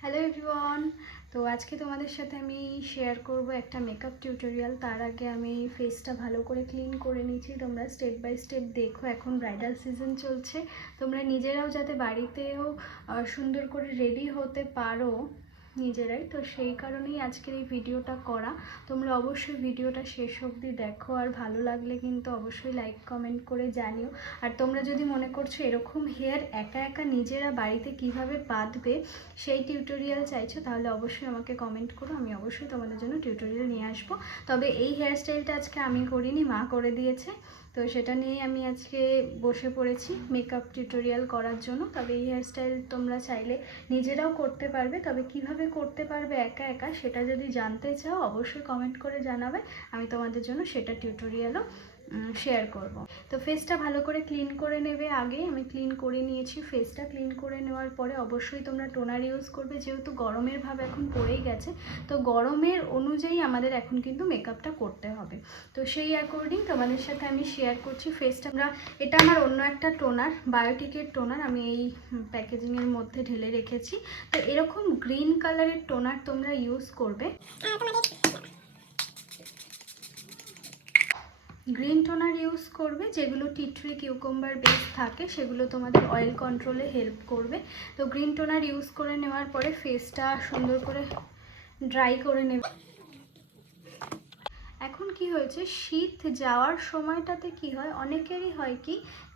Hello everyone. তো আজকে তোমাদের সাথে আমি শেয়ার করব একটা মেকআপ টিউটোরিয়াল। তার আগে আমি ফেসটা ভালো করে ক্লিন করে নিয়েছি। তোমরা স্টেপ বাই স্টেপ দেখো। এখন ব্রাইডাল সিজন চলছে, তোমরা নিজেরাও যাতে বাড়িতেও সুন্দর করে রেডি হতে পারো নিজেরাই, তো সেই কারণেই আজকের এই ভিডিওটা করা। তোমরা অবশ্যই ভিডিওটা শেষ অবধি দেখো, আর ভালো লাগলে কিন্তু অবশ্যই লাইক কমেন্ট করে জানিও। আর তোমরা যদি মনে করছো এরকম হেয়ার একা একা নিজেরা বাড়িতে কিভাবে বাঁধবে সেই টিউটোরিয়াল চাইছো, তাহলে অবশ্যই আমাকে কমেন্ট করো, আমি অবশ্যই তোমাদের জন্য টিউটোরিয়াল নিয়ে আসবো। তবে এই হেয়ারস্টাইলটা আজকে আমি করিনি, মা করে দিয়েছে, তো সেটা নিয়ে আমি আজকে বসে পড়েছি মেকআপ টিউটোরিয়াল করার জন্য। তবে এই হেয়ারস্টাইল তোমরা চাইলে নিজেরাও করতে পারবে, তবে কিভাবে করতে পারবে একা একা সেটা যদি জানতে চাও অবশ্যই কমেন্ট করে জানাবে, আমি তোমাদের জন্য সেটা টিউটোরিয়ালও শেয়ার করব। তো ফেসটা ভালো করে ক্লিন করে নেবে। আগে আমি ক্লিন করে নিয়েছি। ফেসটা ক্লিন করে নেওয়ার পরে অবশ্যই তোমরা টোনার ইউজ করবে, যেহেতু গরমের ভাব এখন পড়েই গেছে, তো গরমের অনুযায়ী আমাদের এখন কিন্তু মেকআপটা করতে হবে। তো সেই অ্যাকর্ডিং তোমাদের সাথে আমি শেয়ার করছি ফেসটা। এটা আমার অন্য একটা টোনার, বায়োটিকের টোনার, আমি এই প্যাকেজিংয়ের মধ্যে ঢেলে রেখেছি। তো এরকম গ্রিন কালারের টোনার তোমরা ইউজ করবে। গ্রিন টোনার ইউজ করবে, যেগুলো টি ট্রি কিউকাম্বার বেস থাকে, সেগুলো তোমাদের অয়েল কন্ট্রোলে হেল্প করবে। তো গ্রিন টোনার ইউজ করে নেওয়ার পরে ফেসটা সুন্দর করে ড্রাই করে নেবে। এখন কি হয়েছে, শীত যাওয়ার সময়টাতে কি হয়, অনেকেরই হয় কি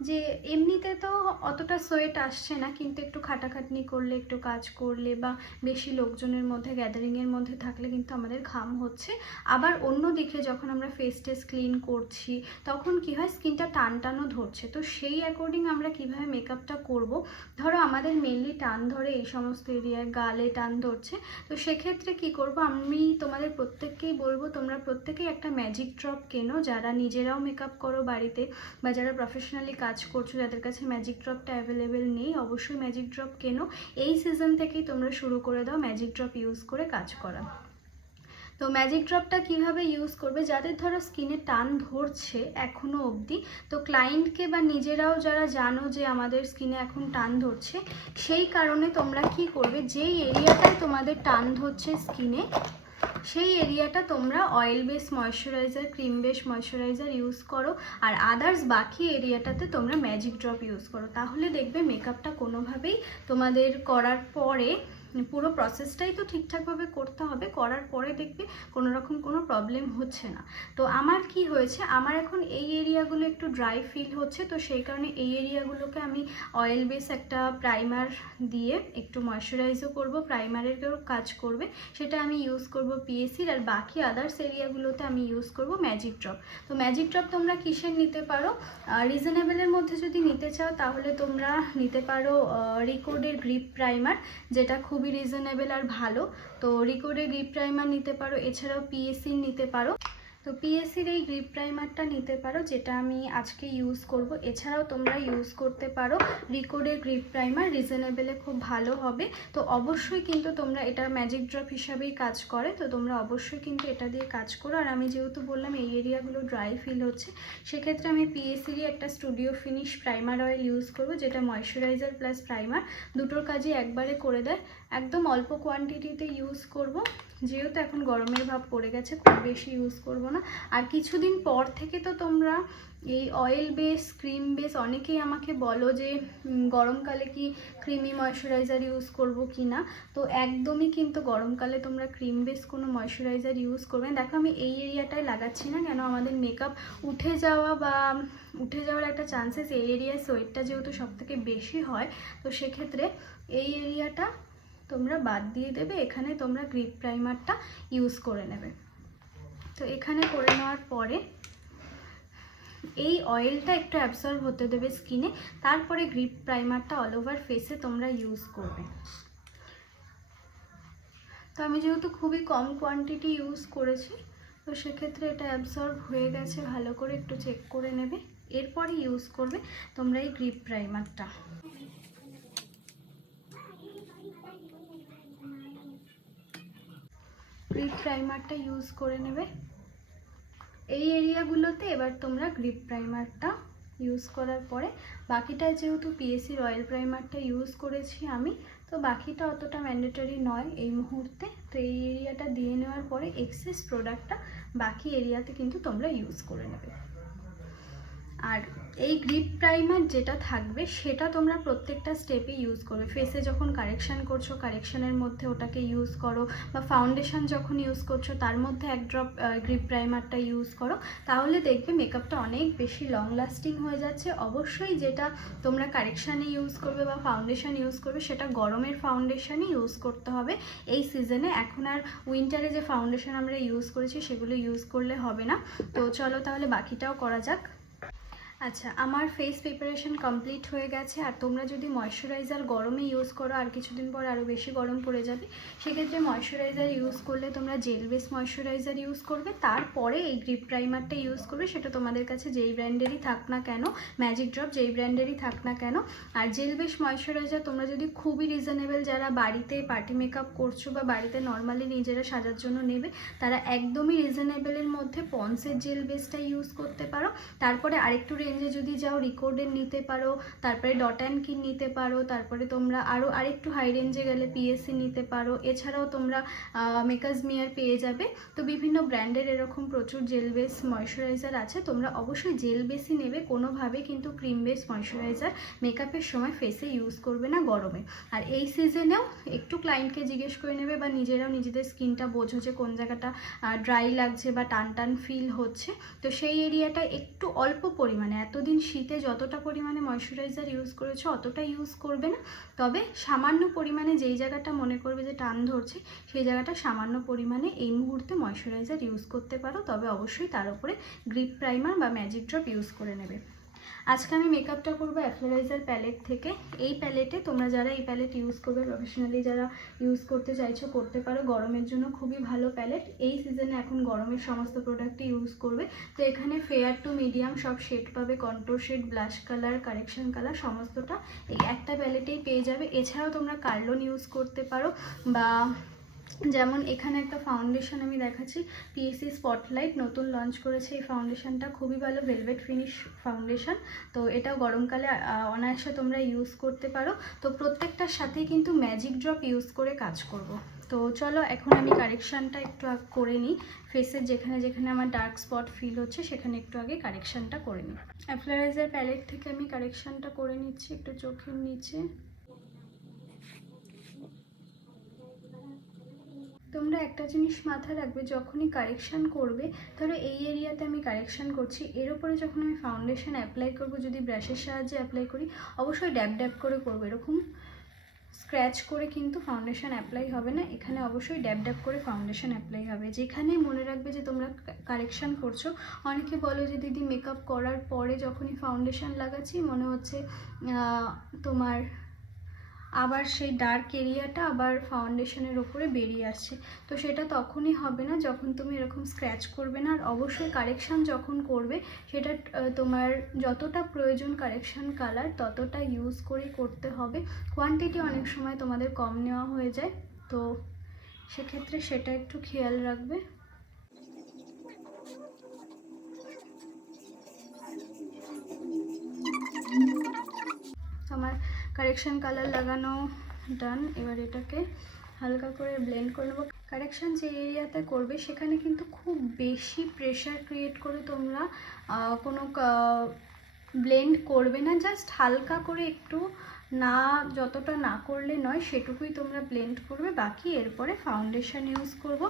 যে এমনিতে তো অতটা সোয়েট আসছে না, কিন্তু একটু খাটাখাটনি করলে, একটু কাজ করলে বা বেশি লোকজনের মধ্যে গ্যাদারিংয়ের মধ্যে থাকলে কিন্তু আমাদের ঘাম হচ্ছে। আবার অন্য দিকে যখন আমরা ফেস টেস ক্লিন করছি তখন কি হয়, স্কিনটা টান টানও ধরছে। তো সেই অ্যাকর্ডিং আমরা কিভাবে মেকআপটা করব, ধরো আমাদের মেনলি টান ধরে এই সমস্ত এরিয়ায়, গালে টান ধরছে, তো সেক্ষেত্রে কি করব, আমি তোমাদের প্রত্যেককেই বলবো তোমরা প্রত্যেকেই একটা ম্যাজিক ড্রপ কেনো, যারা নিজেরাও মেকআপ করো বাড়িতে বা যারা প্রফেশনালি কাজ করছো, যাদের কাছে ম্যাজিক ড্রপটা অ্যাভেলেবেল নেই, অবশ্যই ম্যাজিক ড্রপ কেনো। এই সিজন থেকেই তোমরা শুরু করে দাও ম্যাজিক ড্রপ ইউজ করে কাজ করা। তো ম্যাজিক ড্রপটা কিভাবে ইউজ করবে, যাদের ধরো স্কিনে টান ধরছে এখনও অবধি, তো ক্লায়েন্টকে বা নিজেরাও যারা জানো যে আমাদের স্কিনে এখন টান ধরছে, সেই কারণে তোমরা কি করবে, যেই এরিয়াটায় তোমাদের টান ধরছে স্কিনে, সেই এরিয়াটা তোমরা oil base moisturiser, cream base moisturiser use করো, আর আদার্স বাকি এরিয়াটাতে তোমরা ম্যাজিক ড্রপ ইউজ করো। তাহলে দেখবে মেকআপটা কোনোভাবেই তোমাদের করার পরে, পুরো প্রসেসটাই তো ঠিকঠাকভাবে করতে হবে, করার পরে দেখবে কোনো রকম কোনো প্রবলেম হচ্ছে না। তো আমার কি হয়েছে, আমার এখন এই এরিয়াগুলো একটু ড্রাই ফিল হচ্ছে, তো সেই কারণে এই এরিয়াগুলোকে আমি অয়েল বেস একটা প্রাইমার দিয়ে একটু ময়শ্চারাইজও করব, প্রাইমারেরও কাজ করবে, সেটা আমি ইউজ করব পিএসির, আর বাকি আদার্স এরিয়াগুলোতে আমি ইউজ করব ম্যাজিক ড্রপ। তো ম্যাজিক ড্রপ তোমরা কিসের নিতে পারো, রিজনেবলের মধ্যে যদি নিতে চাও তাহলে তোমরা নিতে পারো রিকোডের গ্রিপ প্রাইমার, যেটা খুবই রিজনেবল আর ভালো। তো রিকোডের গ্রিপ প্রাইমার নিতে পারো, এছাড়াও পিএসির নিতে পারো। তো পিএসির এই গ্রিপ প্রাইমারটা নিতে পারো, যেটা আমি আজকে ইউজ করব। এছাড়াও তোমরা ইউজ করতে পারো রিকোডের গ্রিপ প্রাইমার, রিজনেবলে খুব ভালো হবে। তো অবশ্যই কিন্তু তোমরা, এটা ম্যাজিক ড্রপ হিসাবেই কাজ করে, তো তোমরা অবশ্যই কিন্তু এটা দিয়ে কাজ করো। আর আমি যেহেতু বললাম এই এরিয়াগুলো ড্রাই ফিল হচ্ছে, সেক্ষেত্রে আমি পিএসিরই একটা studio finish primer oil use করব, যেটা ময়শ্চারাইজার প্লাস প্রাইমার দুটোর কাজই একবারে করে দেয়। একদম অল্প কোয়ান্টিটিতে ইউজ করব, যেহেতু এখন গরমের ভাব পড়ে গেছে, খুব বেশি ইউজ করব না। আর কিছুদিন পর থেকে তো তোমরা এই অয়েল বেস, ক্রিম বেস, অনেকেই আমাকে বলো যে গরমকালে কি ক্রিমি ময়শ্চারাইজার ইউজ করব কি না। তো একদমই কিন্তু গরমকালে তোমরা ক্রিম বেস কোনো ময়শ্চারাইজার ইউজ করবে না। দেখো আমি এই এরিয়াটায় লাগাচ্ছি না কেন, আমাদের মেকআপ উঠে যাওয়ার একটা চান্সেস এই এরিয়ায়, সোয়েটটা যেহেতু সবথেকে বেশি হয়, তো সেক্ষেত্রে এই এরিয়াটা তোমরা বাদ দিয়ে দেবে, এখানে তোমরা গ্রিপ প্রাইমারটা ইউজ করে নেবে। তো এখানে করে নেওয়ার পরে এই অয়েলটা একটু অ্যাবসর্ব হতে দেবে স্কিনে, তারপরে গ্রিপ প্রাইমারটা অল ওভার ফেসে তোমরা ইউজ করবে। তো আমি যেহেতু খুবই কম কোয়ান্টিটি ইউজ করেছি, তো সেক্ষেত্রে এটা অ্যাবসর্ব হয়ে গেছে, ভালো করে একটু চেক করে নেবে, এরপরে ইউজ করবে তোমরা এই গ্রিপ প্রাইমারটা। গ্রিপ প্রাইমারটা ইউজ করে নেবে এই এরিয়াগুলোতে। এবার তোমরা গ্রিপ প্রাইমারটা ইউজ করার পরে, বাকিটা যেহেতু পিএসির অয়েল প্রাইমারটা ইউজ করেছি আমি, তো বাকিটা অতটা ম্যান্ডেটরি নয় এই মুহূর্তে। তো এই এরিয়াটা দিয়ে নেওয়ার পরে এক্সেস প্রোডাক্টটা বাকি এরিয়াতে কিন্তু তোমরা ইউজ করে নেবে। আর এই গ্রিপ প্রাইমার যেটা থাকবে সেটা তোমরা প্রত্যেকটা স্টেপে ইউজ করবে। ফেসে যখন কারেকশান করছো কারেকশানের মধ্যে ওটাকে ইউজ করো, বা ফাউন্ডেশন যখন ইউজ করছো তার মধ্যে এক ড্রপ গ্রিপ প্রাইমারটা ইউজ করো, তাহলে দেখবে মেকআপটা অনেক বেশি লং লাস্টিং হয়ে যাচ্ছে। অবশ্যই যেটা তোমরা কারেকশানে ইউজ করবে বা ফাউন্ডেশন ইউজ করবে সেটা গরমের ফাউন্ডেশনই ইউজ করতে হবে এই সিজনে। এখন আর উইন্টারে যে ফাউন্ডেশন আমরা ইউজ করেছি সেগুলো ইউজ করলে হবে না। তো চলো তাহলে বাকিটাও করা যাক। আচ্ছা, আমার ফেস প্রিপারেশন কমপ্লিট হয়ে গেছে। আর তোমরা যদি ময়শ্চারাইজার গরমে ইউজ করো আর কিছুদিন পর আরও বেশি গরম পড়ে যাবে, সেক্ষেত্রে ময়শ্চারাইজার ইউজ করলে তোমরা জেল বেস ময়শ্চারাইজার ইউজ করবে, তারপরে এই গ্রিপ প্রাইমারটা ইউজ করবে। সেটা তোমাদের কাছে যেই ব্র্যান্ডেরই থাক না কেন, ম্যাজিক ড্রপ যেই ব্র্যান্ডেরই থাক না কেন। আর জেল বেস ময়শ্চারাইজার তোমরা যদি খুবই রিজনেবল, যারা বাড়িতে পার্টি মেকআপ করছো বা বাড়িতে নর্মালি নিজেরা সাজার জন্য নেবে, তারা একদমই রিজনেবলের মধ্যে পন্সের জেল বেসটা ইউজ করতে পারো। তারপরে আরেকটু রেঞ্জে যদি যাও রিকর্ডের নিতে পারো, তারপরে ডট অ্যান্ড কিন নিতে পারো, তারপরে তোমরা আরেকটু হাই রেঞ্জে গেলে পিএসসি নিতে পারো। এছাড়াও তোমরা মেকাজমিয়ার পেয়ে যাবে। তো বিভিন্ন ব্র্যান্ডের এরকম প্রচুর জেল বেস ময়শ্চারাইজার আছে, তোমরা অবশ্যই জেল বেসই নেবে। কোনোভাবে কিন্তু ক্রিম বেস ময়শ্চারাইজার মেকআপের সময় ফেসে ইউজ করবে না গরমে। আর এই সিজনেও একটু ক্লায়েন্টকে জিজ্ঞেস করে নেবে বা নিজেরাও নিজেদের স্কিনটা বোঝো যে কোন জায়গাটা ড্রাই লাগছে বা টান টান ফিল হচ্ছে। তো সেই এরিয়াটা একটু অল্প পরিমাণে, এতদিন শীতে যতটা পরিমাণে ময়শ্চারাইজার ইউজ করেছো অতটা ইউজ করবে না, তবে সামান্য পরিমাণে যেই জায়গাটা মনে করবে যে টান ধরছে সেই জায়গাটা সামান্য পরিমাণে এই মুহূর্তে ময়শ্চারাইজার ইউজ করতে পারো। তবে অবশ্যই তার উপরে গ্রিপ প্রাইমার বা ম্যাজিক ড্রপ ইউজ করে নেবে। আজকে আমি মেকআপটা করবো অ্যাফ্লোরাইজার প্যালেট থেকে। এই প্যালেটে তোমরা যারা এই প্যালেট ইউজ করবে, প্রফেশনালি যারা ইউজ করতে চাইছো করতে পারো। গরমের জন্য খুবই ভালো প্যালেট। এই সিজনে এখন গরমের সমস্ত প্রোডাক্টই ইউজ করবে। তো এখানে ফেয়ার টু মিডিয়াম সব শেড পাবে, control shade, blush colour, correction colour, সমস্তটা এই একটা প্যালেটেই পেয়ে যাবে। এছাড়াও তোমরা কার্লন ইউজ করতে পারো, বা যেমন এখানে একটা ফাউন্ডেশন আমি দেখাচ্ছি, পিএসসি স্পটলাইট নতুন লঞ্চ করেছে এই ফাউন্ডেশনটা, খুবই ভালো ভেলভেট ফিনিশ ফাউন্ডেশন। তো এটাও গরমকালে অনায়াসে তোমরা ইউজ করতে পারো। তো প্রত্যেকটার সাথেই কিন্তু ম্যাজিক ড্রপ ইউজ করে কাজ করব। তো চলো এখন আমি কারেকশানটা একটু করে নিই। ফেসের যেখানে যেখানে আমার ডার্ক স্পট ফিল হচ্ছে সেখানে একটু আগে কারেকশানটা করে নিই। অ্যাফ্লোরাইজার প্যালেট থেকে আমি কারেকশানটা করে নিচ্ছি একটু চোখের নিচে। তোমরা একটা জিনিস মাথায় রাখবে, যখনই কারেকশান করবে, ধরো এই এরিয়াতে আমি কারেকশান করছি, এর উপরে যখন আমি ফাউন্ডেশন অ্যাপ্লাই করব, যদি ব্রাশের সাহায্যে অ্যাপ্লাই করি অবশ্যই ড্যাব ড্যাব করে করবো, এরকম স্ক্র্যাচ করে কিন্তু ফাউন্ডেশন অ্যাপ্লাই হবে না। এখানে অবশ্যই ড্যাব ড্যাব করে ফাউন্ডেশন অ্যাপ্লাই হবে। যেখানে মনে রাখবে যে তোমরা কারেকশান করছো, অনেকে বলো যে দিদি মেকআপ করার পরে যখনই ফাউন্ডেশন লাগাচ্ছি মনে হচ্ছে তোমার আবার সেই ডার্ক এরিয়াটা আবার ফাউন্ডেশনের ওপরে বেরিয়ে আসছে। তো সেটা তখনই হবে না যখন তুমি এরকম স্ক্র্যাচ করবে না। আর অবশ্যই কারেকশান যখন করবে সেটা তোমার যতটা প্রয়োজন কারেকশান কালার ততটা ইউজ করেই করতে হবে। কোয়ান্টিটি অনেক সময় তোমাদের কম নেওয়া হয়ে যায়, তো সেক্ষেত্রে সেটা একটু খেয়াল রাখবে। আমার কারেকশান কালার লাগানো ডান। এবার এটাকে হালকা করে ব্লেন্ড করে নেবো। কারেকশান যে এরিয়াতে করবে সেখানে কিন্তু খুব বেশি প্রেশার ক্রিয়েট করে তোমরা কোনো ব্লেন্ড করবে না, জাস্ট হালকা করে একটু, না যতটা না করলে নয় সেটুকুই তোমরা ব্লেন্ড করবে। বাকি এরপরে ফাউন্ডেশন ইউজ করব।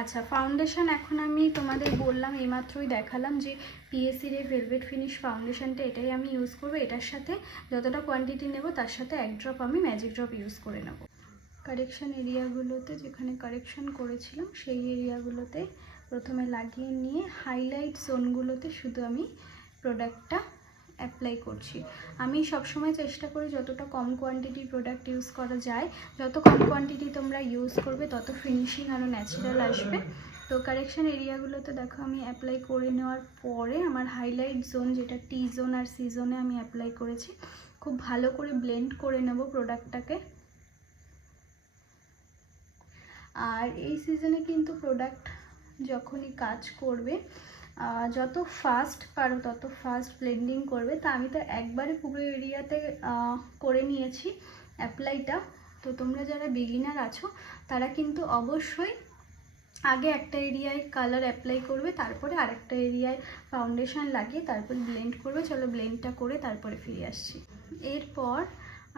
আচ্ছা, ফাউন্ডেশন এখন আমি তোমাদের বললাম, এইমাত্রই দেখালাম যে পিএসসির এই ভেলভেট ফিনিশ ফাউন্ডেশনটা, এটাই আমি ইউজ করব। এটার সাথে যতটা কোয়ান্টিটি নেব তার সাথে এক ড্রপ আমি ম্যাজিক ড্রপ ইউজ করে নেব। কারেকশান এরিয়াগুলোতে যেখানে কারেকশান করেছিলাম সেই এরিয়াগুলোতে প্রথমে লাগিয়ে নিয়ে হাইলাইট জোনগুলোতে শুধু আমি প্রোডাক্টটা অ্যাপ্লাই করছি। আমি সবসময় চেষ্টা করি যতটা কম কোয়ান্টিটি প্রোডাক্ট ইউজ করা যায়। যত কম কোয়ান্টিটি তোমরা ইউজ করবে তত ফিনিশিং আরও ন্যাচারাল আসবে। তো কারেকশান এরিয়াগুলোতে দেখো আমি অ্যাপ্লাই করে নেওয়ার পরে আমার হাইলাইট জোন, যেটা টি জোন আর সি জোনে আমি অ্যাপ্লাই করেছি, খুব ভালো করে ব্লেন্ড করে নেব প্রোডাক্টটাকে। আর এই সিজনে কিন্তু প্রোডাক্ট যখনই কাজ করবে যত ফাস্ট পারো তত ফাস্ট ব্লেন্ডিং করবে। তা আমি তো একবারে পুরো এরিয়াতে করে নিয়েছি অ্যাপ্লাইটা। তো তোমরা যারা বিগিনার আছো তারা কিন্তু অবশ্যই আগে একটা এরিয়ায় কালার অ্যাপ্লাই করবে, তারপরে আরেকটা এরিয়ায় ফাউন্ডেশন লাগিয়ে তারপর ব্লেন্ড করবে। চলো ব্লেন্ডটা করে তারপরে ফিরে আসছি। এরপর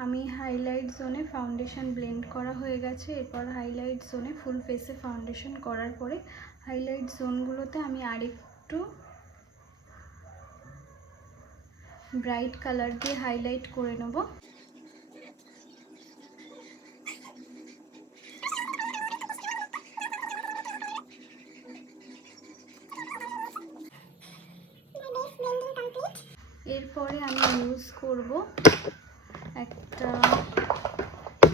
আমি হাইলাইট জোনে ফাউন্ডেশন ব্লেন্ড করা হয়ে গেছে। এরপর হাইলাইট জোনে ফুল ফেসে ফাউন্ডেশন করার পরে হাইলাইট জোনগুলোতে আমি আরেকটু ব্রাইট কালার দিয়ে হাইলাইট করে নেব। এরপরে আমি ইউজ করব একটা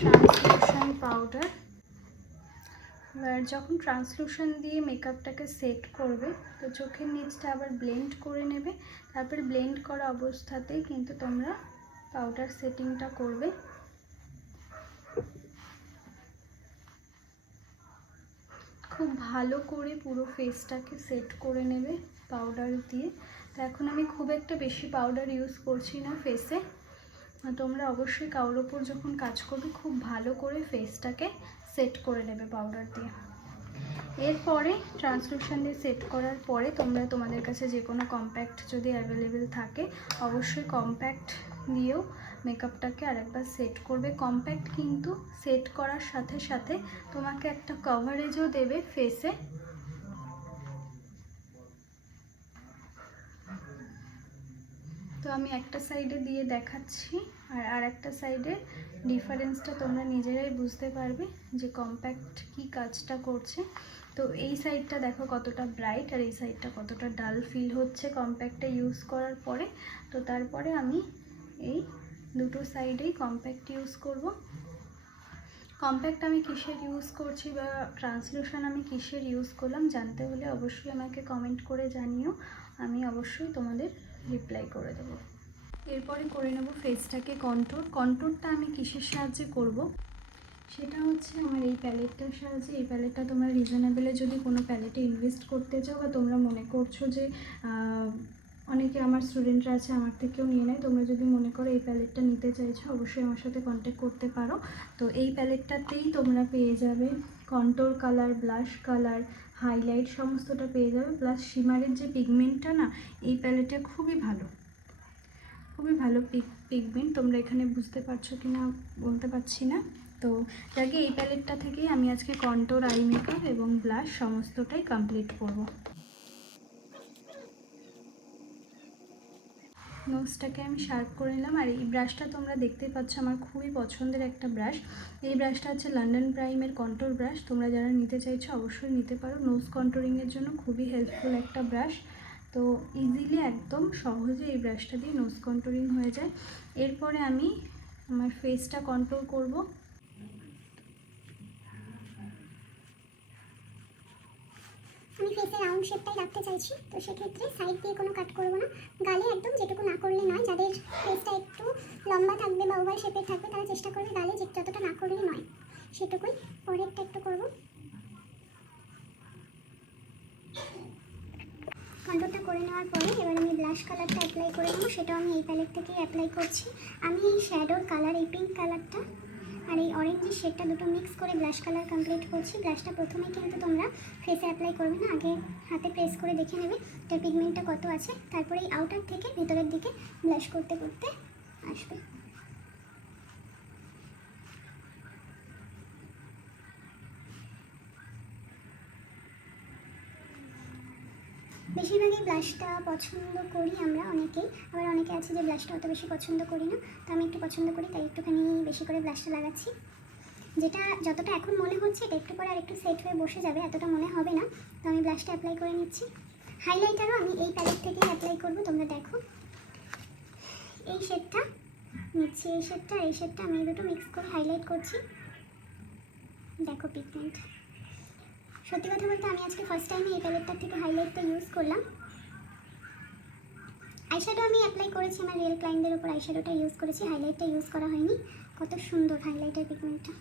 ট্রান্সলুশন পাউডার। এবার যখন ট্রান্সলুশন দিয়ে মেকআপটাকে সেট করবে তো চোখের নিচটা আবার ব্লেন্ড করে নেবে। তারপর ব্লেন্ড করা অবস্থাতেই কিন্তু তোমরা পাউডার সেটিংটা করবে। খুব ভালো করে পুরো ফেসটাকে সেট করে নেবে পাউডার দিয়ে। তো এখন আমি খুব একটা বেশি পাউডার ইউজ করছি না ফেসে। তোমরা অবশ্যই কারোর ওপর যখন কাজ করবে খুব ভালো করে ফেসটাকে সেট করে নেবে পাউডার দিয়ে। এরপরে ট্রান্সলুশন দিয়ে সেট করার পরে তোমরা তোমাদের কাছে যে কোনো কম্প্যাক্ট যদি অ্যাভেলেবেল থাকে অবশ্যই কম্প্যাক্ট দিয়েও মেকআপটাকে আরেকবার সেট করবে। কম্প্যাক্ট কিন্তু সেট করার সাথে সাথে তোমাকে একটা কভারেজও দেবে ফেসে। তো আমি একটা সাইডে দিয়ে দেখাচ্ছি আর একটা সাইডের ডিফারেন্সটা তোমরা নিজেরাই বুঝতে পারবে যে কম্প্যাক্ট কি কাজটা করছে। তো এই সাইডটা দেখো কতটা ব্রাইট আর এই সাইডটা কতটা ডাল ফিল হচ্ছে কম্প্যাক্টটা ইউজ করার পরে। তো তারপরে আমি এই দুটো সাইডেই কম্প্যাক্ট ইউজ করব। কম্প্যাক্ট আমি কিসের ইউজ করছি বা ট্রান্সলুশন আমি কিসের ইউজ করলাম জানতে হলে অবশ্যই আমাকে কমেন্ট করে জানিও, আমি অবশ্যই তোমাদের রিপ্লাই করে দেবো। এরপরে করে নেব ফেসটাকে কন্ট্রোল। কন্ট্রোলটা আমি কিসের সাহায্যে করব সেটা হচ্ছে আমার এই প্যালেটটার সাহায্যে। এই প্যালেটটা তোমরা রিজনেবলে যদি কোনো প্যালেটে ইনভেস্ট করতে চাও বা তোমরা মনে করছো যে অনেকে আমার স্টুডেন্টরা আছে আমার থেকেও নিয়ে নেয়, তোমরা যদি মনে করো এই প্যালেটটা নিতে চাইছো অবশ্যই আমার সাথে কন্ট্যাক্ট করতে পারো। তো এই প্যালেটটাতেই তোমরা পেয়ে যাবে control colour, blush colour, highlight সমস্তটা পেয়ে যাবে। প্লাস শিমারের যে পিগমেন্টটা না এই প্যালেটে খুবই ভালো পিগমেন্ট। তোমরা এখানে বুঝতে পারছো কি না বলতে পারছি না। তো আগে এই প্যালেটটা থেকেই আমি আজকে কন্ট্রোল, আই মেকআপ এবং ব্লাশ সমস্তটাই কমপ্লিট করব। নোজটাকে আমি শার্প করে নিলাম। আর এই ব্রাশটা তোমরা দেখতেই পাচ্ছ আমার খুবই পছন্দের একটা ব্রাশ। এই ব্রাশটা হচ্ছে লন্ডন প্রাইমের কন্ট্রোল ব্রাশ। তোমরা যারা নিতে চাইছো অবশ্যই নিতে পারো। নোজ কন্ট্রোলিংয়ের জন্য খুবই হেল্পফুল একটা ব্রাশ। তো ইজিলি একদম সহজে এই ব্রাশটা দিয়ে নোজ কন্ট্রোলিং হয়ে যায়। এরপরে আমি আমার ফেসটা কন্ট্রোল করব। আমি ফেসে রাউন্ড শেপটাই রাখতে চাইছি, তো সেক্ষেত্রে সাইড দিয়ে কোনো কাট করবো না। গালে একদম যেটুকু না করলে নয়, যাদের ফেসটা একটু লম্বা থাকবে বা ওভাল শেপের থাকবে তারা চেষ্টা করবে গালে যতটা না করলে নয় সেটুকুই। পরেরটা একটু করবো। কন্ট্রোলটা করে নেওয়ার পরে এবার আমি ব্লাশ কালারটা অ্যাপ্লাই করে নেবো। সেটাও আমি এই প্যালেট থেকেই অ্যাপ্লাই করছি। আমি এই শ্যাডোর কালার, এই পিঙ্ক কালারটা আর এই অরেঞ্জের শেডটা দুটো মিক্স করে ব্লাশ কালার কমপ্লিট করছি। ব্লাশটা প্রথমে কিন্তু তোমরা ফেসে অ্যাপ্লাই করবে না, আগে হাতে প্রেস করে দেখে নেবে তার পিগমেন্টটা কত আছে, তারপরে এই আউটার থেকে ভিতরের দিকে ব্লাশ করতে করতে আসবে। বেশিরভাগই ব্লাশটা পছন্দ করি আমরা অনেকেই, আবার অনেকে আছে যে ব্লাশটা অত বেশি পছন্দ করি না। তো আমি একটু পছন্দ করি তাই একটুখানি বেশি করে ব্লাশটা লাগাচ্ছি। যেটা যতটা এখন মনে হচ্ছে এটা একটু পরে আর একটু সেট হয়ে বসে যাবে, এতটা মনে হবে না। তো আমি ব্লাশটা অ্যাপ্লাই করে নিচ্ছি। হাইলাইটারও আমি এই প্যালেট থেকেই অ্যাপ্লাই করবো। তোমরা দেখো এই শেডটা নিচ্ছি, এই শেডটা আর এই শেডটা আমি এই দুটো মিক্স করে হাইলাইট করছি। দেখো পিগমেন্ট। সত্যি কথা বলতে আমি আজকে ফার্স্ট টাইমে এই প্যালেটটার থেকে হাইলাইটটা ইউজ করলাম। আইশ্যাডো আমি অ্যাপ্লাই করেছি আমার রিয়েল ক্লায়েন্টদের উপর, আইশ্যাডোটা ইউজ করেছি, হাইলাইটটা ইউজ করা হয়নি। কত সুন্দর হাইলাইটের পিগমেন্টটা।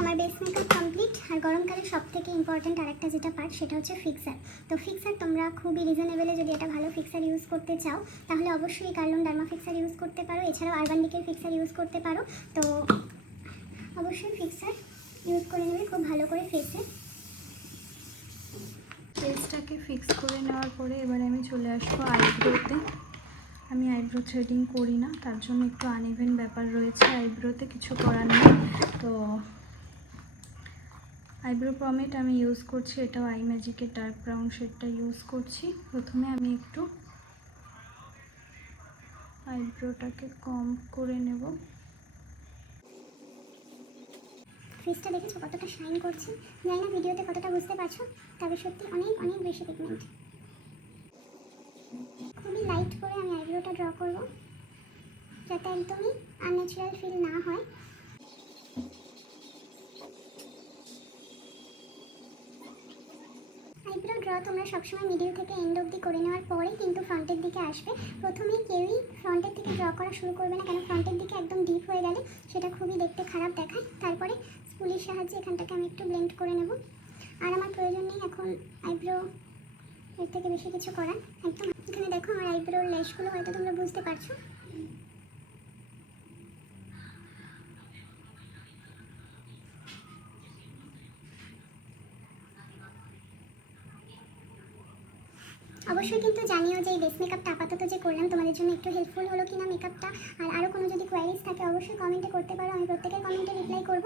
আমার আমার বেস মেকআপ কমপ্লিট। আর গরমকালে সব থেকে ইম্পর্ট্যান্ট আরেকটা যেটা পার্ট সেটা হচ্ছে ফিক্সার। তো ফিক্সার তোমরা খুবই রিজনেবলে যদি এটা ভালো ফিক্সার ইউজ করতে চাও তাহলে অবশ্যই কার্লন ডার্মা ফিক্সার ইউজ করতে পারো, এছাড়াও আরবান ডিকের ফিক্সার ইউজ করতে পারো। তো অবশ্যই ফিক্সার ইউজ করে নেবে খুব ভালো করে ফেসে। ফেসটাকে ফিক্স করে নেওয়ার পরে এবারে আমি চলে আসবো আইব্রোতে। আমি আইব্রো থ্রেডিং করি না, তার জন্য একটু আনইভেন ব্যাপার রয়েছে আইব্রোতে, কিছু করার নেই। তো আইব্রো পমেড আমি ইউজ করছি, এটাও আই ম্যাজিকের ডার্ক ব্রাউন শেডটা ইউজ করছি। প্রথমে আমি একটু আইব্রোটাকে কম করে নেব। ফেসটা দেখেছো কতটা শাইন করছে, জানি না ভিডিওতে কতটা বুঝতে পারছো, তবে সত্যি অনেক অনেক বেশি পিগমেন্ট। খুবই লাইট করে আমি আইব্রোটা ড্র করব যাতে একদমই আনন্যাচারাল ফিল না হয়। আইব্রো ড্র তোমরা সবসময় মিডিল থেকে এন্ড অবধি করে নেওয়ার পরেই কিন্তু ফ্রন্টের দিকে আসবে। প্রথমেই কেউই ফ্রন্টের থেকে ড্র করা শুরু করবে না, কেন ফ্রন্টের দিকে একদম ডিপ হয়ে গেলে সেটা খুবই দেখতে খারাপ দেখায়। তারপরে স্পুলের সাহায্যে এখানটাকে আমি একটু ব্লেন্ড করে নেব। আর আমার প্রয়োজন নেই এখন আইব্রো এর থেকে বেশি কিছু করার। একদম এখানে দেখো আমার আইব্রোর লেশগুলো হয়তো তোমরা বুঝতে পারছো। অবশ্যই কিন্তু জানিও যে এই বেস মেকআপটা আপাতত যে করলাম তোমাদের জন্য একটু হেল্পফুল হলো কিনা মেকআপটা। আর আরও কোনো যদি কোয়ারিজ থাকে অবশ্যই কমেন্টে করতে পারো, আমি প্রত্যেকের কমেন্টে রিপ্লাই করব।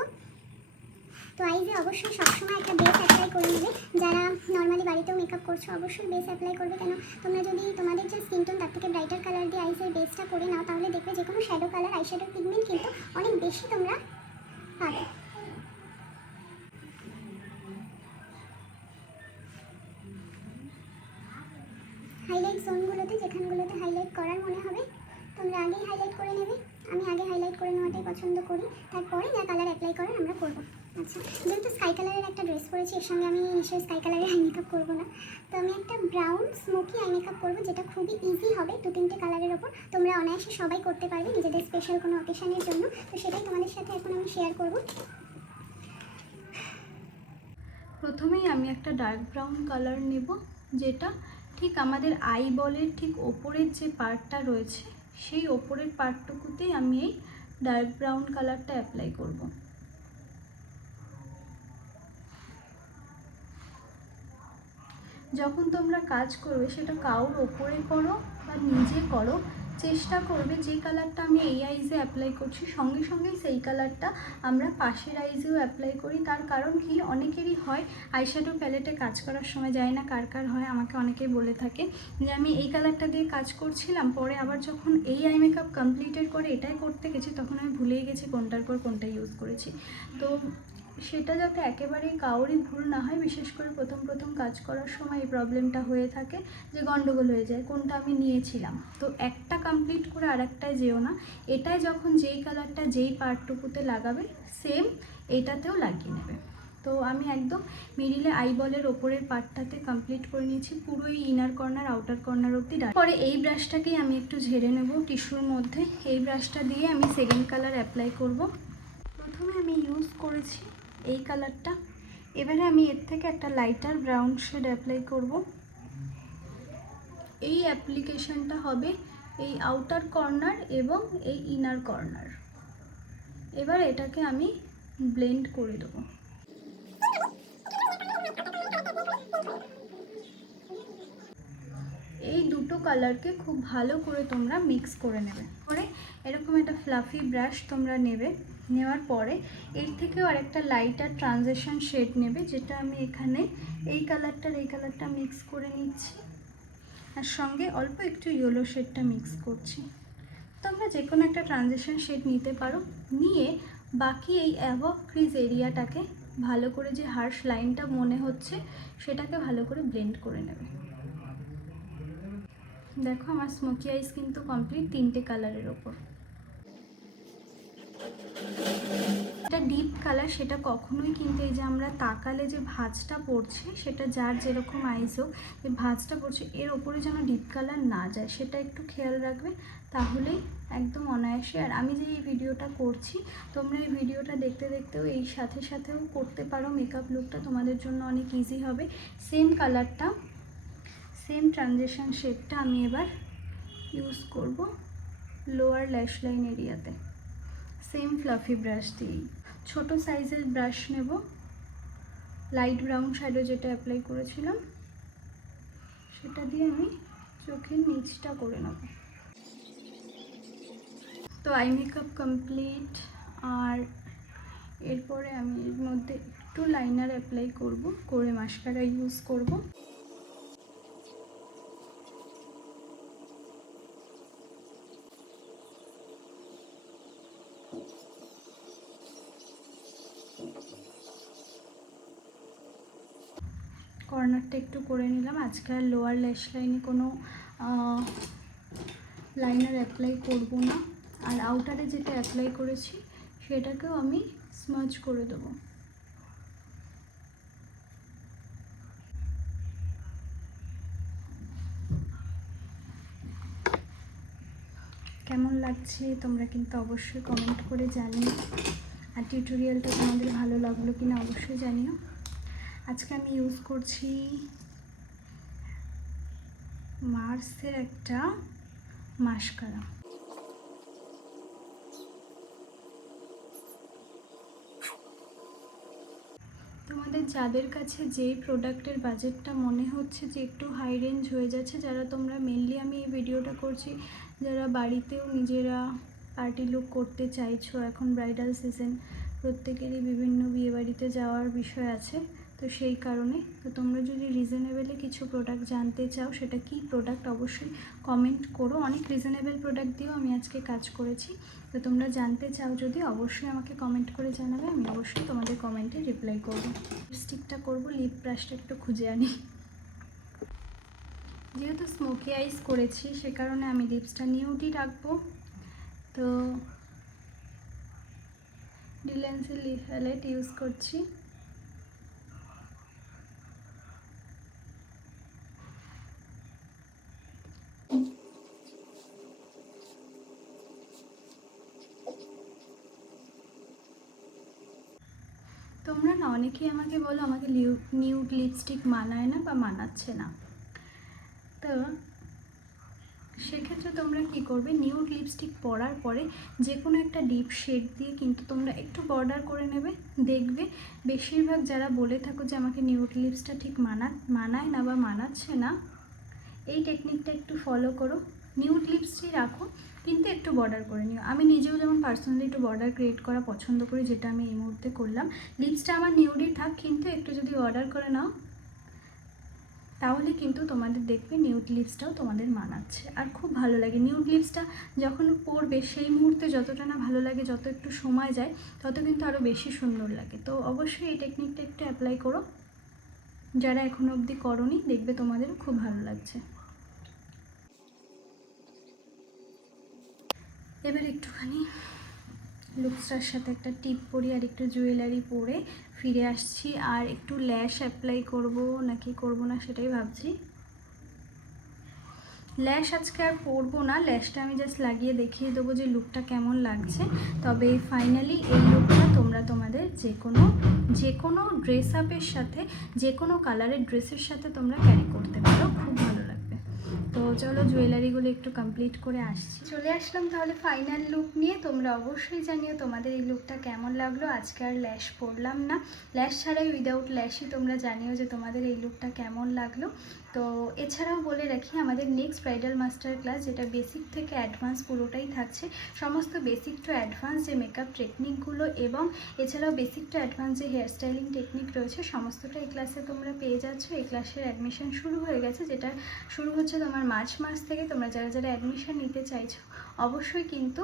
তো আইজে অবশ্যই সবসময় একটা বেস অ্যাপ্লাই করে নেবে। যারা নর্মালি বাড়িতেও মেকআপ করছো অবশ্যই বেস অ্যাপ্লাই করবে, কেন তোমরা যদি তোমাদের যে স্কিন টোন তার থেকে ব্রাইটার কালার দিয়ে আইজের বেসটা করে নাও তাহলে দেখবে যে কোনো শ্যাডো কালার আইশ্যাডোর পিগমেন্ট কিন্তু অনেক বেশি তোমরা পাবে। হাইলাইট জোনগুলোতে যেখানগুলোতে হাইলাইট করার মনে হবে তোমরা আগেই হাইলাইট করে নেবে। আমি আগে হাইলাইট করে নেওয়াটাই পছন্দ করি, তারপরে যা কালার অ্যাপ্লাই করার আমরা করবো। আচ্ছা, যেহেতু স্কাই কালারের একটা ড্রেস পরেছি এর সঙ্গে আমি নিশ্চয়ই স্কাই কালারের আই মেকআপ করবো না। তো আমি একটা ব্রাউন স্মোকি আই মেকআপ করবো যেটা খুবই ইজি হবে, 2-3টে কালারের ওপর তোমরা অনায়াসে সবাই করতে পারবে নিজেদের স্পেশাল কোনো অকেশনের জন্য। তো সেটাই তোমাদের সাথে এখন আমি শেয়ার করবো। প্রথমেই আমি একটা ডার্ক ব্রাউন কালার নেব, যেটা ঠিক আমাদের আই বলের ঠিক ওপরের যে পার্টটা রয়েছে সেই ওপরের পার্টটুকুতেই আমি এই ডার্ক ব্রাউন কালারটা অ্যাপ্লাই করব। যখন তোমরা কাজ করবে সেটা কাউর ওপরে করো বা নিজে করো, চেষ্টা করবে যে কালারটা আমি এই আইজে অ্যাপ্লাই করছি সঙ্গে সঙ্গেই সেই কালারটা আমরা পাশের আইজেও অ্যাপ্লাই করি। তার কারণ কি, অনেকেরই হয় আইশ্যাডো প্যালেটে কাজ করার সময়, যায় না কার কার হয়, আমাকে অনেকেই বলে থাকে যে আমি এই কালারটা দিয়ে কাজ করছিলাম, পরে আবার যখন এই আই মেকআপ কমপ্লিটেড করে এটাই করতে গেছি তখন আমি ভুলেই গেছি কোনটার পর কোনটা ইউজ করেছি। তো সেটা যাতে একেবারেই কাউরই ভুল না হয়, বিশেষ করে প্রথম প্রথম কাজ করার সময় এই প্রবলেমটা হয়ে থাকে যে গন্ডগোল হয়ে যায় কোনটা আমি নিয়েছিলাম। তো একটা কমপ্লিট করে আরেকটায় যেও না, এটাই যখন যেই কালারটা যেই পার্টটুকুতে লাগাবে সেম এইটাতেও লাগিয়ে নেবে। তো আমি একদম মিডিলে আইবলের ওপরের পার্টটাতে কমপ্লিট করে নিয়েছি, পুরোই ইনার কর্নার আউটার কর্নার অবধি। পরে এই ব্রাশটাকেই আমি একটু ঝেড়ে নেব টিস্যুর মধ্যে। এই ব্রাশটা দিয়ে আমি সেকেন্ড কালার অ্যাপ্লাই করব। প্রথমে আমি ইউজ করেছি এই কালারটা, এবারে আমি এর থেকে একটা লাইটার ব্রাউন শেড অ্যাপ্লাই করব। এই অ্যাপ্লিকেশনটা হবে এই আউটার কর্নার এবং এই ইনার কর্নার। এবার এটাকে আমি ব্লেন্ড করে দেবো। এই দুটো কালারকে খুব ভালো করে তোমরা মিক্স করে নেবে। পরে এরকম একটা ফ্লাফি ব্রাশ তোমরা নেবে, নেওয়ার পরে এর থেকেও আরেকটা লাইটার ট্রানজিশন শেড নেবে, যেটা আমি এখানে এই কালারটা মিক্স করে নিচ্ছি, আর সঙ্গে অল্প একটু ইয়েলো শেডটা মিক্স করছি। তোমরা যে কোনো একটা ট্রানজিশন শেড নিতে পারো, নিয়ে বাকি এই অ্যাবভ ক্রিজ এরিয়াটাকে ভালো করে, যে হার্শ লাইনটা মনে হচ্ছে সেটাকে ভালো করে ব্লেন্ড করে নেবে। দেখো আমার স্মোকি আইস কিন্তু কমপ্লিট 3টে কালারের ওপর। এটা ডিপ কালার, সেটা কখনোই কিন্তু এই যে আমরা তাকালে যে ভাঁজটা পড়ছে, সেটা যার যেরকম আইস হোক, এই ভাঁজটা পড়ছে এর ওপরে যেন ডিপ কালার না যায়, সেটা একটু খেয়াল রাখবে, তাহলেই একদম অনায়াসে। আর আমি যে এই ভিডিওটা করছি, তোমরা এই ভিডিওটা দেখতে দেখতেও এই সাথে সাথেও করতে পারো মেকআপ লুকটা, তোমাদের জন্য অনেক ইজি হবে। সেম কালারটা, সেম ট্রানজিশন শেডটা আমি এবার ইউজ করব লোয়ার ল্যাশ লাইন এরিয়াতে। সেম ফ্লাফি ব্রাশ দিয়েই ছোটো সাইজের ব্রাশ নেব, লাইট ব্রাউন শ্যাডো যেটা অ্যাপ্লাই করেছিলাম সেটা দিয়ে আমি চোখের নিচটা করে নেব। তো আই মেকআপ কমপ্লিট। আর এরপরে আমি এর মধ্যে একটু লাইনার অ্যাপ্লাই করব, করে মাস্কারা ইউজ করব। কর্নারটা একটু করে নিলাম। আজকে আর লোয়ার ল্যাশ লাইনে কোনো লাইনার অ্যাপ্লাই করব না। আর আউটারে যেটা অ্যাপ্লাই করেছি সেটাকেও আমি স্মাজ করে দেবো। কেমন লাগছে তোমরা কিন্তু অবশ্যই কমেন্ট করে জানিও। আর টিউটোরিয়ালটা তোমাদের ভালো লাগলো কিনা অবশ্যই জানিও। আজকে আমি ইউজ করছি মার্সের একটা মাস্কারা। তোমাদের যাদের কাছে যেই প্রোডাক্টের বাজেটটা মনে হচ্ছে যে একটু হাই রেঞ্জ হয়ে যাচ্ছে, যারা তোমরা মেনলি, আমি এই ভিডিওটা করছি যারা বাড়িতেও নিজেরা পার্টি লুক করতে চাইছো, এখন ব্রাইডাল সিজন, প্রত্যেকেরই বিভিন্ন বিয়েবাড়িতে যাওয়ার বিষয় আছে, তো সেই কারণে তো তোমরা যদি রিজনেবলে কিছু প্রোডাক্ট জানতে চাও, সেটা কি প্রোডাক্ট অবশ্যই কমেন্ট করো। অনেক রিজনেবল প্রোডাক্ট দিয়েও আমি আজকে কাজ করেছি, তো তোমরা জানতে চাও যদি অবশ্যই আমাকে কমেন্ট করে জানাবে, আমি অবশ্যই তোমাদের কমেন্টে রিপ্লাই করব। লিপস্টিকটা করব, লিপ ব্রাশটা একটু খুঁজে আনি। যেহেতু স্মোকি আইস করেছি সে কারণে আমি লিপসটা নিউডই রাখবো। তো ডিলেন্সের লিপ প্যালেট ইউজ করছি। তোমরা না অনেকেই আমাকে বলো আমাকে নিউড লিপস্টিক মানায় না বা মানাচ্ছে না, তো সেক্ষেত্রে তোমরা কি করবে, নিউড লিপস্টিক পরার পরে যে কোনো একটা ডিপ শেড দিয়ে কিন্তু তোমরা একটু বর্ডার করে নেবে। দেখবে বেশিরভাগ যারা বলে থাকো যে আমাকে নিউড লিপসটা ঠিক মানায় না বা মানাচ্ছে না, এই টেকনিকটা একটু ফলো করো। নিউড লিপসটি রাখো কিন্তু একটু বর্ডার করে নিও। আমি নিজেও যেমন পার্সোনালি একটু বর্ডার ক্রিয়েট করা পছন্দ করি, যেটা আমি এই মুহূর্তে করলাম। লিপসটা আমার নিউডই থাক, কিন্তু একটু যদি বর্ডার করে নাও তাহলে কিন্তু তোমাদের দেখবে নিউড লিপসটাও তোমাদের মানাচ্ছে আর খুব ভালো লাগে। নিউড লিপসটা যখন পরবে সেই মুহূর্তে যতটা না ভালো লাগে, যত একটু সময় যায় তত কিন্তু আরও বেশি সুন্দর লাগে। তো অবশ্যই এই টেকনিকটা একটু অ্যাপ্লাই করো, যারা এখনো অবধি করোনি দেখবে তোমাদেরও খুব ভালো লাগছে। এবার একটুখানি লুকসটার সাথে একটা টিপ পরি আর একটু জুয়েলারি পরে ফিরে আসছি। আর একটু ল্যাশ অ্যাপ্লাই করব নাকি করব না সেটাই ভাবছি। ল্যাশ আজকে আর পরবো না, ল্যাশটা আমি জাস্ট লাগিয়ে দেখিয়ে দেবো যে লুকটা কেমন লাগছে। তবে ফাইনালি এই লুকটা তোমরা তোমাদের যে কোনো ড্রেস আপের সাথে, যে কোনো কালারের ড্রেসের সাথে তোমরা ক্যারি করতে পারো, খুব ভালো লাগবে। তো চলো জুয়েলারিগুলো একটু কমপ্লিট করে আসছি। চলে আসলাম তাহলে ফাইনাল লুক নিয়ে। তোমরা অবশ্যই জানিও তোমাদের এই লুকটা কেমন লাগলো। আজকে আর ল্যাশ পরলাম না, ল্যাশ ছাড়াই উইদাউট ল্যাশই তোমরা জানিও যে তোমাদের এই লুকটা কেমন লাগলো। তো এছাড়াও বলে রাখি আমাদের নেক্সট ব্রাইডাল মাস্টার ক্লাস, যেটা বেসিক থেকে অ্যাডভান্স পুরোটাই থাকছে। সমস্ত বেসিক টু অ্যাডভান্স যে মেকআপ টেকনিকগুলো এবং এছাড়াও বেসিক টু অ্যাডভান্স যে হেয়ার স্টাইলিং টেকনিক রয়েছে সমস্তটা এই ক্লাসে তোমরা পেয়ে যাচ্ছ। এই ক্লাসের অ্যাডমিশন শুরু হয়ে গেছে, যেটা শুরু হচ্ছে তোমার মার্চ মাস থেকে। তোমরা যারা যারা অ্যাডমিশন নিতে চাইছো অবশ্যই কিন্তু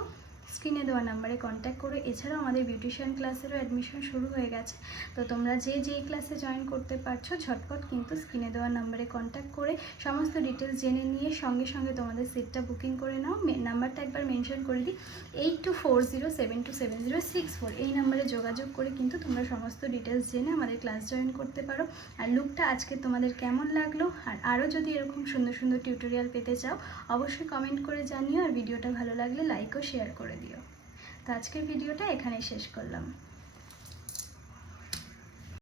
স্ক্রিনে দেওয়া নাম্বারে কন্ট্যাক্ট করে। এছাড়াও আমাদের বিউটিশিয়ান ক্লাসেরও অ্যাডমিশন শুরু হয়ে গেছে, তো তোমরা যেই ক্লাসে জয়েন করতে পারছো ঝটপট কিন্তু স্ক্রিনে দেওয়া নাম্বারে কন্ট্যাক্ট করে সমস্ত ডিটেলস জেনে নিয়ে সঙ্গে সঙ্গে তোমাদের সিটটা বুকিং করে নাও। নাম্বারটা একবার মেনশন করে দিই, 8240727064, এই নাম্বারে যোগাযোগ করে কিন্তু তোমরা সমস্ত ডিটেলস জেনে আমাদের ক্লাস জয়েন করতে পারো। আর লুকটা আজকে তোমাদের কেমন লাগলো, আর আরও যদি এরকম সুন্দর সুন্দর টিউটোরিয়াল পেতে চাও অবশ্যই কমেন্ট করে জানিও, আর ভিডিওটা ভালো লাগলে লাইক ও শেয়ার করে দিও। তো আজকের ভিডিওটা এখানেই শেষ করলাম।